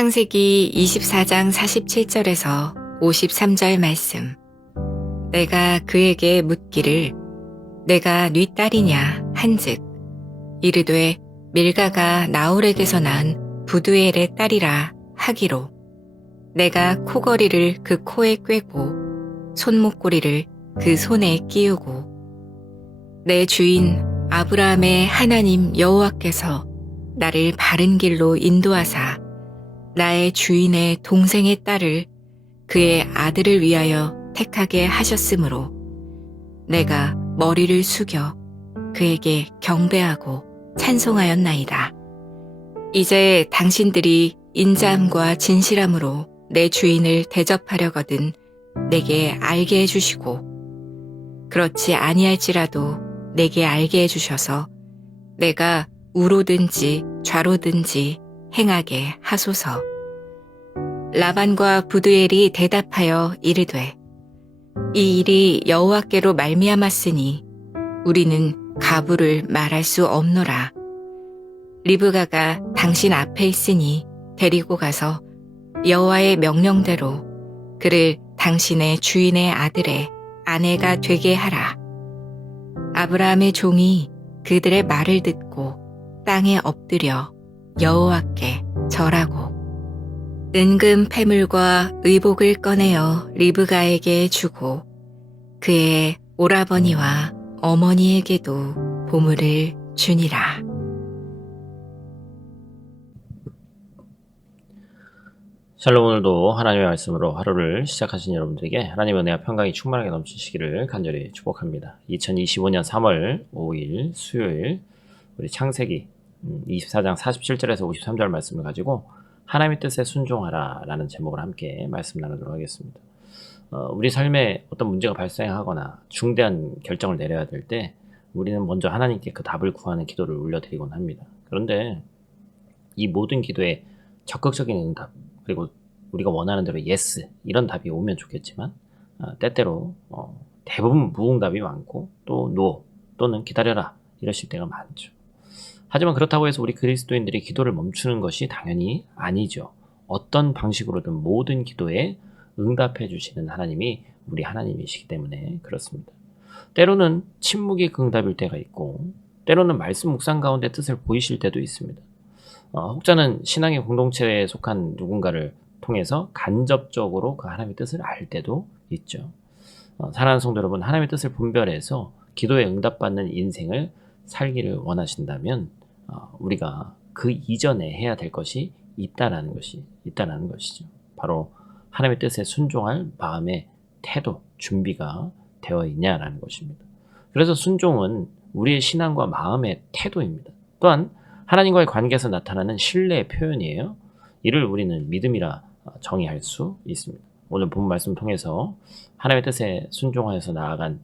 창세기 24장 47절에서 53절 말씀. 내가 그에게 묻기를 내가 네 딸이냐 한즉 이르되 밀가가 나홀에게서 낳은 부두엘의 딸이라 하기로 내가 코걸이를 그 코에 꿰고 손목고리를 그 손에 끼우고 내 주인 아브라함의 하나님 여호와께서 나를 바른 길로 인도하사 나의 주인의 동생의 딸을 그의 아들을 위하여 택하게 하셨으므로 내가 머리를 숙여 그에게 경배하고 찬송하였나이다. 이제 당신들이 인자함과 진실함으로 내 주인을 대접하려거든 내게 알게 해주시고 그렇지 아니할지라도 내게 알게 해주셔서 내가 우로든지 좌로든지 행하게 하소서. 라반과 부두엘이 대답하여 이르되 이 일이 여호와께로 말미암았으니 우리는 가부를 말할 수 없노라. 리브가가 당신 앞에 있으니 데리고 가서 여호와의 명령대로 그를 당신의 주인의 아들의 아내가 되게 하라. 아브라함의 종이 그들의 말을 듣고 땅에 엎드려 여호와께 절하고 은금 패물과 의복을 꺼내어 리브가에게 주고 그의 오라버니와 어머니에게도 보물을 주니라. 샬롬. 오늘도 하나님의 말씀으로 하루를 시작하신 여러분들에게 하나님의 은혜와 평강이 충만하게 넘치시기를 간절히 축복합니다. 2025년 3월 5일 수요일 우리 창세기 24장 47절에서 53절 말씀을 가지고 하나님의 뜻에 순종하라 라는 제목을 함께 말씀 나누도록 하겠습니다. 우리 삶에 어떤 문제가 발생하거나 중대한 결정을 내려야 될 때 우리는 먼저 하나님께 그 답을 구하는 기도를 올려드리곤 합니다. 그런데 이 모든 기도에 적극적인 응답 그리고 우리가 원하는 대로 예스 이런 답이 오면 좋겠지만 때때로 대부분 무응답이 많고 또 노 또는 기다려라 이러실 때가 많죠. 하지만 그렇다고 해서 우리 그리스도인들이 기도를 멈추는 것이 당연히 아니죠. 어떤 방식으로든 모든 기도에 응답해 주시는 하나님이 우리 하나님이시기 때문에 그렇습니다. 때로는 침묵이 그 응답일 때가 있고 때로는 말씀 묵상 가운데 뜻을 보이실 때도 있습니다. 혹자는 신앙의 공동체에 속한 누군가를 통해서 간접적으로 그 하나님의 뜻을 알 때도 있죠. 사랑하는 성도 여러분, 하나님의 뜻을 분별해서 기도에 응답받는 인생을 살기를 원하신다면 우리가 그 이전에 해야 될 것이 있다라는 것이죠. 바로 하나님의 뜻에 순종할 마음의 태도, 준비가 되어 있냐라는 것입니다. 그래서 순종은 우리의 신앙과 마음의 태도입니다. 또한 하나님과의 관계에서 나타나는 신뢰의 표현이에요. 이를 우리는 믿음이라 정의할 수 있습니다. 오늘 본 말씀 통해서 하나님의 뜻에 순종하여서 나아간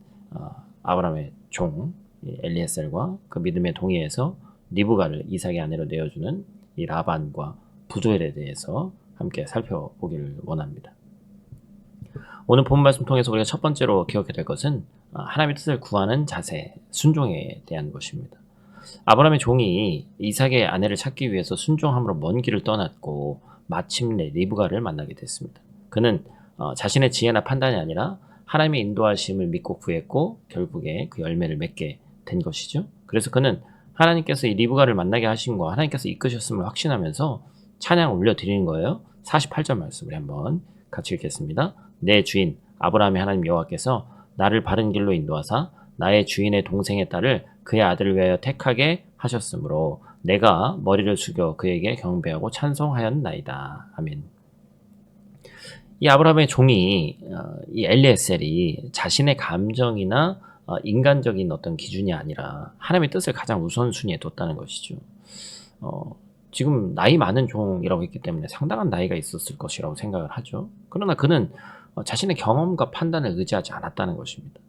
아브라함의 종 엘리에셀과 그 믿음에 동의해서 리브가를 이삭의 아내로 내어주는 이 라반과 부두엘에 대해서 함께 살펴보기를 원합니다. 오늘 본 말씀 통해서 우리가 첫 번째로 기억해야 될 것은 하나님의 뜻을 구하는 자세, 순종에 대한 것입니다. 아브라함의 종이 이삭의 아내를 찾기 위해서 순종함으로 먼 길을 떠났고 마침내 리브가를 만나게 됐습니다. 그는 자신의 지혜나 판단이 아니라 하나님의 인도하심을 믿고 구했고 결국에 그 열매를 맺게 된 것이죠. 그래서 그는 하나님께서 이 리브가를 만나게 하신 거 하나님께서 이끄셨음을 확신하면서 찬양을 올려드리는 거예요. 48절 말씀을 한번 같이 읽겠습니다. 내 주인 아브라함의 하나님 여호와께서 나를 바른 길로 인도하사 나의 주인의 동생의 딸을 그의 아들을 위하여 택하게 하셨으므로 내가 머리를 숙여 그에게 경배하고 찬송하였나이다. 아멘. 이 아브라함의 종이 이 엘리에셀이 자신의 감정이나 인간적인 어떤 기준이 아니라 하나님의 뜻을 가장 우선순위에 뒀다는 것이죠. 지금 나이 많은 종이라고 했기 때문에 상당한 나이가 있었을 것이라고 생각을 하죠. 그러나 그는 자신의 경험과 판단을 의지하지 않았다는 것입니다.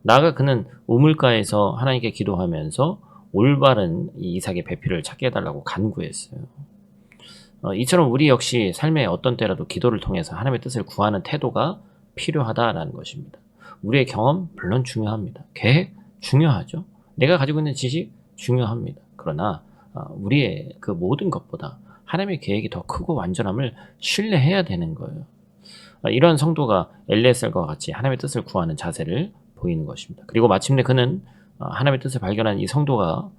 나아가 그는 우물가에서 하나님께 기도하면서 올바른 이 이삭의 배필을 찾게 해달라고 간구했어요. 이처럼 우리 역시 삶의 어떤 때라도 기도를 통해서 하나님의 뜻을 구하는 태도가 필요하다라는 것입니다. 우리의 경험 물론 중요합니다. 계획 중요하죠. 내가 가지고 있는 지식 중요합니다. 그러나 우리의 그 모든 것보다 하나님의 계획이 더 크고 완전함을 신뢰해야 되는 거예요. 이런 성도가 엘리에셀과 같이 하나님의 뜻을 구하는 자세를 보이는 것입니다. 그리고 마침내 그는 하나님의 뜻을 발견한 이 성도가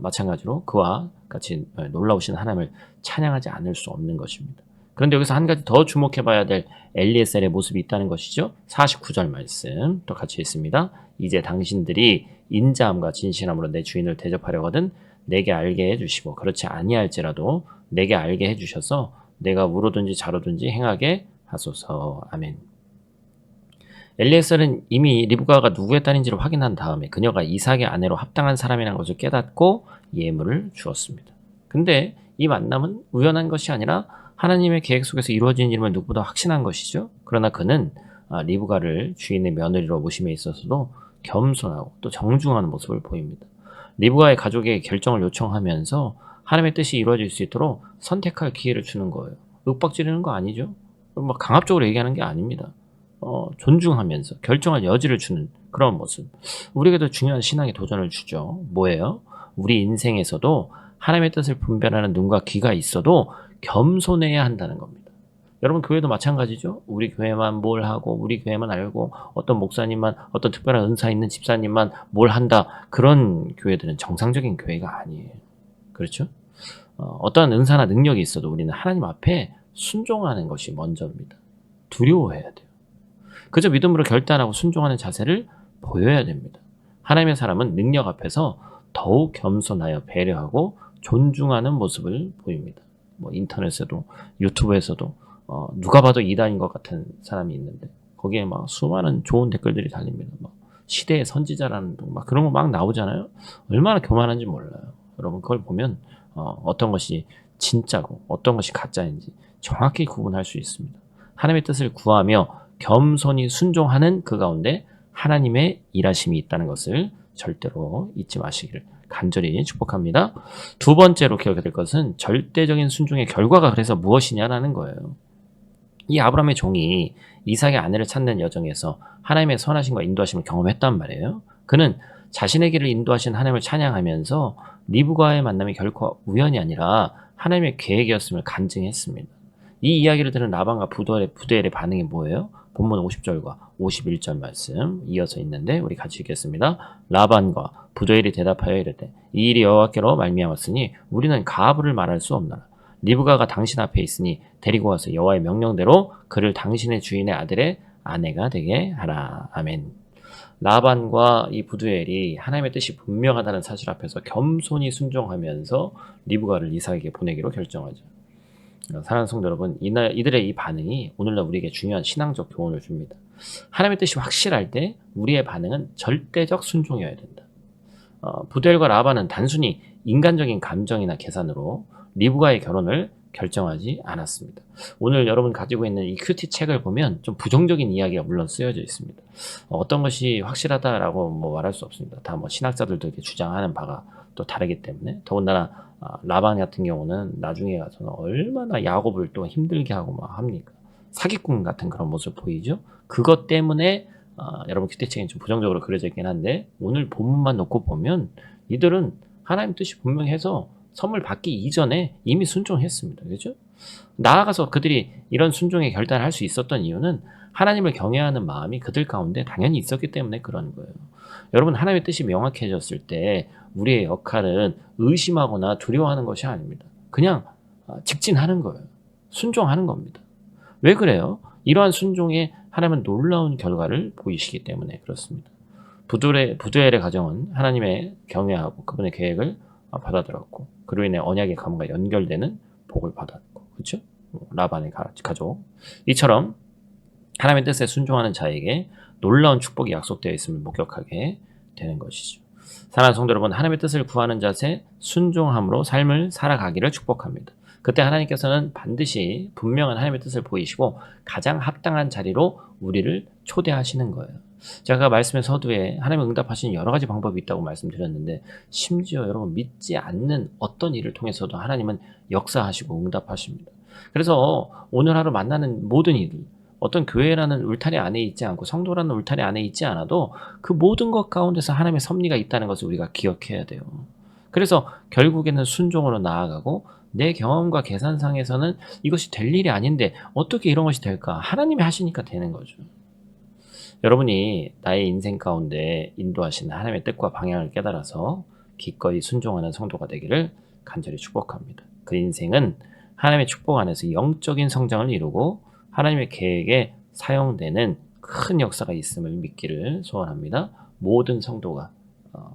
마찬가지로 그와 같이 놀라우신 하나님을 찬양하지 않을 수 없는 것입니다. 그런데 여기서 한 가지 더 주목해 봐야 될 엘리에셀의 모습이 있다는 것이죠. 49절 말씀 또 같이 있습니다. 이제 당신들이 인자함과 진실함으로 내 주인을 대접하려거든 내게 알게 해주시고 그렇지 아니할지라도 내게 알게 해주셔서 내가 우로든지 좌로든지 행하게 하소서. 아멘. 엘리에셀은 이미 리브가가 누구의 딸인지를 확인한 다음에 그녀가 이삭의 아내로 합당한 사람이라는 것을 깨닫고 예물을 주었습니다. 근데 이 만남은 우연한 것이 아니라 하나님의 계획 속에서 이루어진 일임을 누구보다 확신한 것이죠. 그러나 그는 리브가를 주인의 며느리로 모심에 있어서도 겸손하고 또 정중한 모습을 보입니다. 리브가의 가족에게 결정을 요청하면서 하나님의 뜻이 이루어질 수 있도록 선택할 기회를 주는 거예요. 윽박지르는 거 아니죠. 막 강압적으로 얘기하는 게 아닙니다. 존중하면서 결정할 여지를 주는 그런 모습. 우리에게도 중요한 신앙의 도전을 주죠. 뭐예요? 우리 인생에서도 하나님의 뜻을 분별하는 눈과 귀가 있어도 겸손해야 한다는 겁니다. 여러분 교회도 마찬가지죠. 우리 교회만 뭘 하고 우리 교회만 알고 어떤 목사님만 어떤 특별한 은사 있는 집사님만 뭘 한다. 그런 교회들은 정상적인 교회가 아니에요. 그렇죠? 어떠한 은사나 능력이 있어도 우리는 하나님 앞에 순종하는 것이 먼저입니다. 두려워해야 돼요. 그저 믿음으로 결단하고 순종하는 자세를 보여야 됩니다. 하나님의 사람은 능력 앞에서 더욱 겸손하여 배려하고 존중하는 모습을 보입니다. 뭐 인터넷에도 유튜브에서도 누가 봐도 이단인 것 같은 사람이 있는데 거기에 막 수많은 좋은 댓글들이 달립니다. 막 시대의 선지자라는 막 그런 거 막 나오잖아요. 얼마나 교만한지 몰라요. 여러분 그걸 보면 어떤 것이 진짜고 어떤 것이 가짜인지 정확히 구분할 수 있습니다. 하나님의 뜻을 구하며 겸손히 순종하는 그 가운데 하나님의 일하심이 있다는 것을 절대로 잊지 마시기를 간절히 축복합니다. 두 번째로 기억해야 될 것은 절대적인 순종의 결과가 그래서 무엇이냐라는 거예요. 이 아브라함의 종이 이삭의 아내를 찾는 여정에서 하나님의 선하심과 인도하심을 경험했단 말이에요. 그는 자신의 길을 인도하신 하나님을 찬양하면서 리브가의 만남이 결코 우연이 아니라 하나님의 계획이었음을 간증했습니다. 이 이야기를 들은 라반과 부두엘의 반응이 뭐예요? 본문 50절과 51절 말씀 이어서 있는데 우리 같이 읽겠습니다. 라반과 부두엘이 대답하여 이르되 이 일이 여호와께로 말미암았으니 우리는 가브를 말할 수 없나라. 리브가가 당신 앞에 있으니 데리고 와서 여호와의 명령대로 그를 당신의 주인의 아들의 아내가 되게 하라. 아멘. 라반과 이 부두엘이 하나님의 뜻이 분명하다는 사실 앞에서 겸손히 순종하면서 리브가를 이삭에게 보내기로 결정하죠. 사랑하는 성도 여러분, 이들의 이 반응이 오늘날 우리에게 중요한 신앙적 교훈을 줍니다. 하나님의 뜻이 확실할 때 우리의 반응은 절대적 순종이어야 된다. 부두엘과 라반은 단순히 인간적인 감정이나 계산으로 리브가의 결혼을 결정하지 않았습니다. 오늘 여러분 가지고 있는 이 큐티 책을 보면 좀 부정적인 이야기가 물론 쓰여져 있습니다. 어떤 것이 확실하다라고 말할 수 없습니다. 다 신학자들도 이렇게 주장하는 바가 또 다르기 때문에 더군다나 라반 같은 경우는 나중에 가서는 얼마나 야곱을 또 힘들게 하고 막 합니까? 사기꾼 같은 그런 모습 보이죠? 그것 때문에 여러분 큐티책이 좀 부정적으로 그려져 있긴 한데 오늘 본문만 놓고 보면 이들은 하나님 뜻이 분명해서 선물 받기 이전에 이미 순종했습니다. 그렇죠? 나아가서 그들이 이런 순종의 결단을 할 수 있었던 이유는 하나님을 경외하는 마음이 그들 가운데 당연히 있었기 때문에 그런 거예요. 여러분 하나님의 뜻이 명확해졌을 때 우리의 역할은 의심하거나 두려워하는 것이 아닙니다. 그냥 직진하는 거예요. 순종하는 겁니다. 왜 그래요? 이러한 순종에 하나님은 놀라운 결과를 보이시기 때문에 그렇습니다. 부두엘의 가정은 하나님의 경외하고 그분의 계획을 받아들였고 그로 인해 언약의 가문과 연결되는 복을 받았고 그렇죠? 라반의 가족 이처럼 하나님의 뜻에 순종하는 자에게 놀라운 축복이 약속되어 있음을 목격하게 되는 것이죠. 사랑하는 성도 여러분, 하나님의 뜻을 구하는 자세 순종함으로 삶을 살아가기를 축복합니다. 그때 하나님께서는 반드시 분명한 하나님의 뜻을 보이시고 가장 합당한 자리로 우리를 초대하시는 거예요. 제가 말씀의 서두에 하나님의 응답하시는 여러 가지 방법이 있다고 말씀드렸는데 심지어 여러분 믿지 않는 어떤 일을 통해서도 하나님은 역사하시고 응답하십니다. 그래서 오늘 하루 만나는 모든 일들 어떤 교회라는 울타리 안에 있지 않고 성도라는 울타리 안에 있지 않아도 그 모든 것 가운데서 하나님의 섭리가 있다는 것을 우리가 기억해야 돼요. 그래서 결국에는 순종으로 나아가고 내 경험과 계산상에서는 이것이 될 일이 아닌데 어떻게 이런 것이 될까? 하나님이 하시니까 되는 거죠. 여러분이 나의 인생 가운데 인도하시는 하나님의 뜻과 방향을 깨달아서 기꺼이 순종하는 성도가 되기를 간절히 축복합니다. 그 인생은 하나님의 축복 안에서 영적인 성장을 이루고 하나님의 계획에 사용되는 큰 역사가 있음을 믿기를 소원합니다. 모든 성도가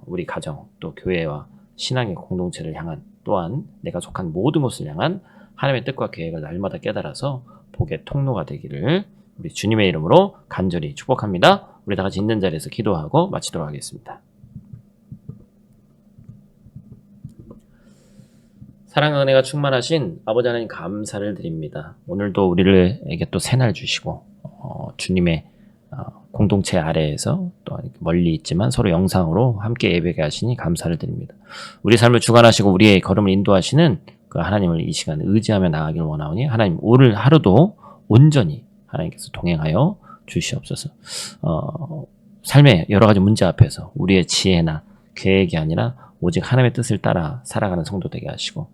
우리 가정 또 교회와 신앙의 공동체를 향한 또한 내가 속한 모든 곳을 향한 하나님의 뜻과 계획을 날마다 깨달아서 복의 통로가 되기를 우리 주님의 이름으로 간절히 축복합니다. 우리 다 같이 있는 자리에서 기도하고 마치도록 하겠습니다. 사랑과 은혜가 충만하신 아버지 하나님 감사를 드립니다. 오늘도 우리에게 또 새날 주시고 주님의 공동체 아래에서 또 멀리 있지만 서로 영상으로 함께 예배하게 하시니 감사를 드립니다. 우리 삶을 주관하시고 우리의 걸음을 인도하시는 그 하나님을 이 시간 의지하며 나가길 원하오니 하나님 오늘 하루도 온전히 하나님께서 동행하여 주시옵소서. 삶의 여러 가지 문제 앞에서 우리의 지혜나 계획이 아니라 오직 하나님의 뜻을 따라 살아가는 성도 되게 하시고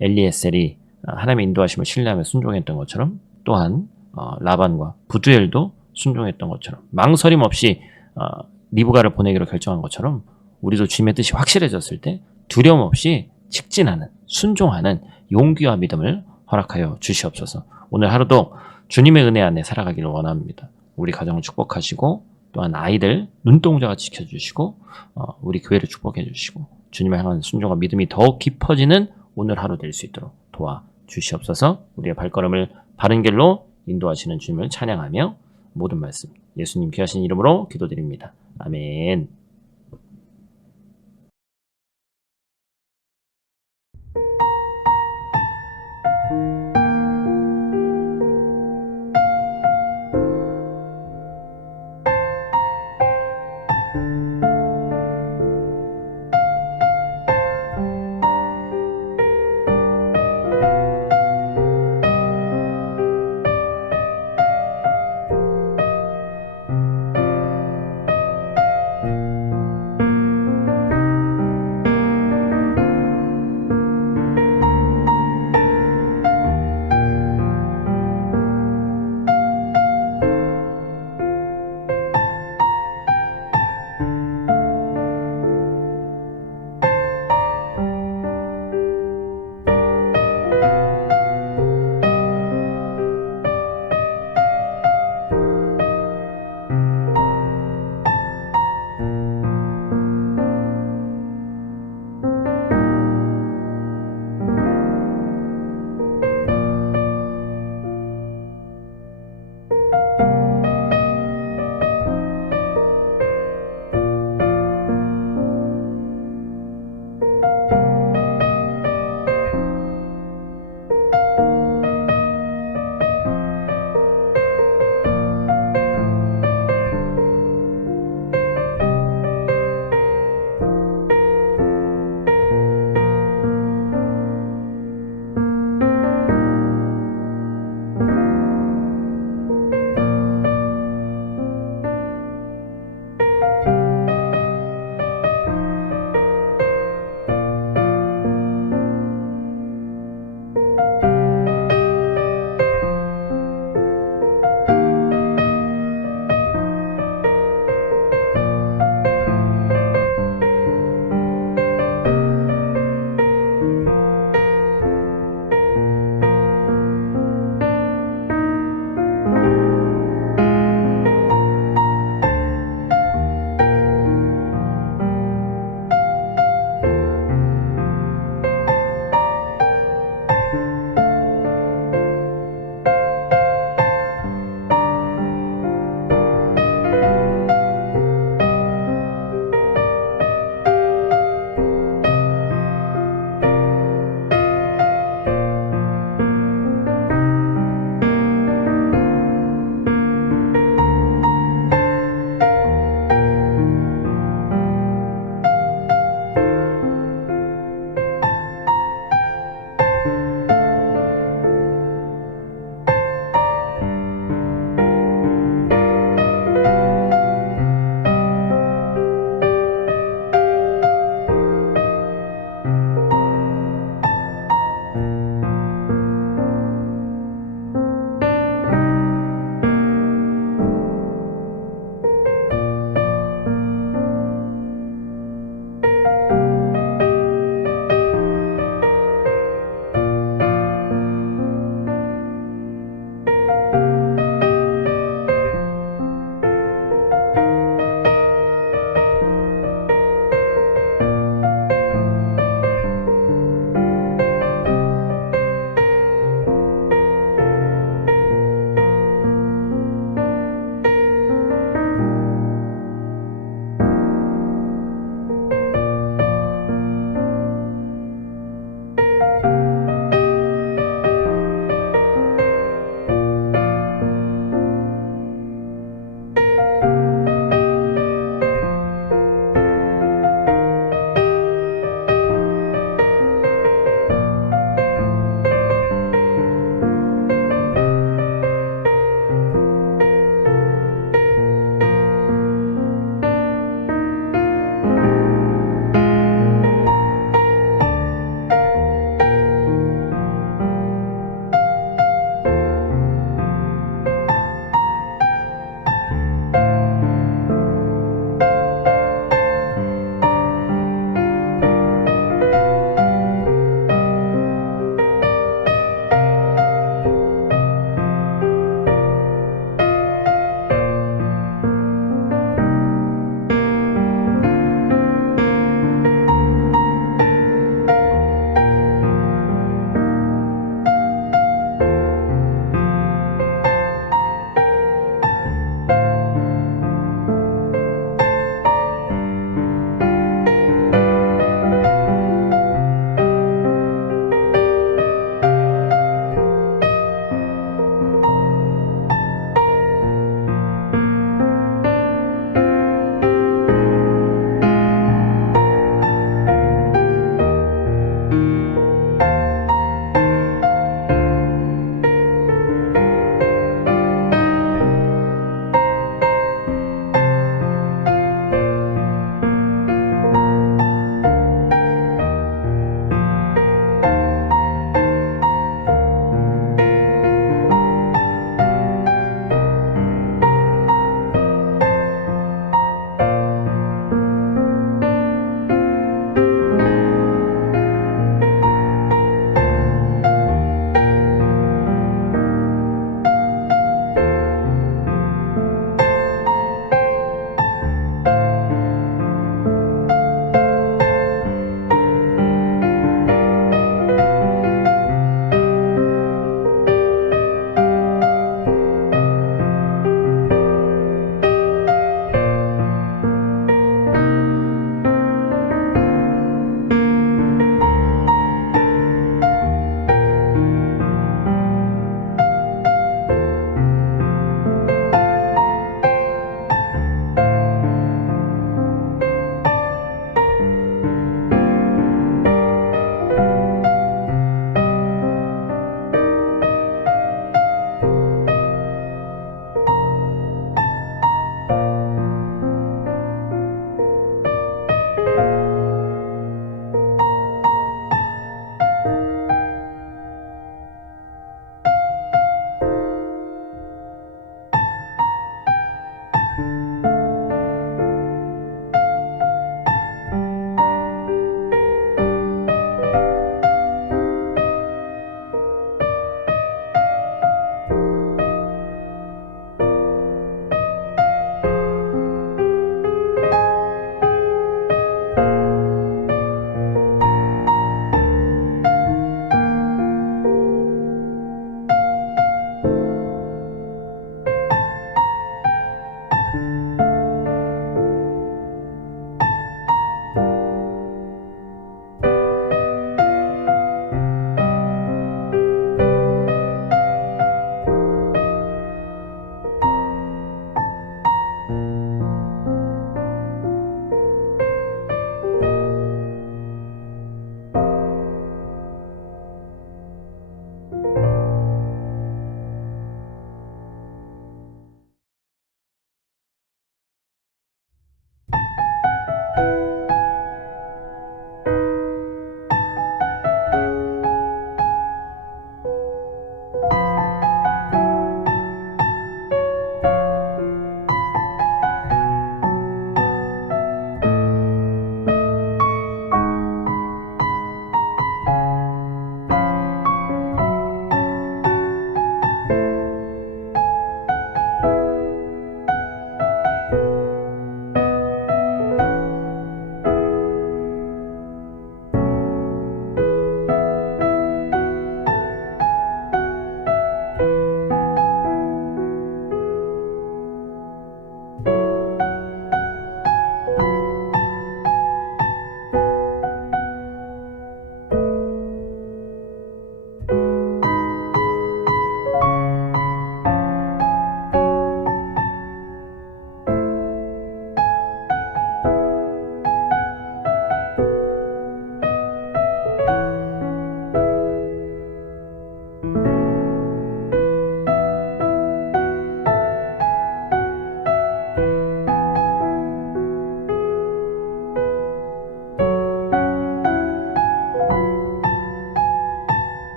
엘리에셀이 하나님의 인도하심을 신뢰하며 순종했던 것처럼 또한 라반과 부두엘도 순종했던 것처럼 망설임 없이 리브가를 보내기로 결정한 것처럼 우리도 주님의 뜻이 확실해졌을 때 두려움 없이 직진하는 순종하는 용기와 믿음을 허락하여 주시옵소서. 오늘 하루도 주님의 은혜 안에 살아가기를 원합니다. 우리 가정을 축복하시고 또한 아이들 눈동자가 지켜주시고 우리 교회를 축복해 주시고 주님을 향한 순종과 믿음이 더욱 깊어지는 오늘 하루 될 수 있도록 도와주시옵소서. 우리의 발걸음을 바른 길로 인도하시는 주님을 찬양하며 모든 말씀 예수님 귀하신 이름으로 기도드립니다. 아멘.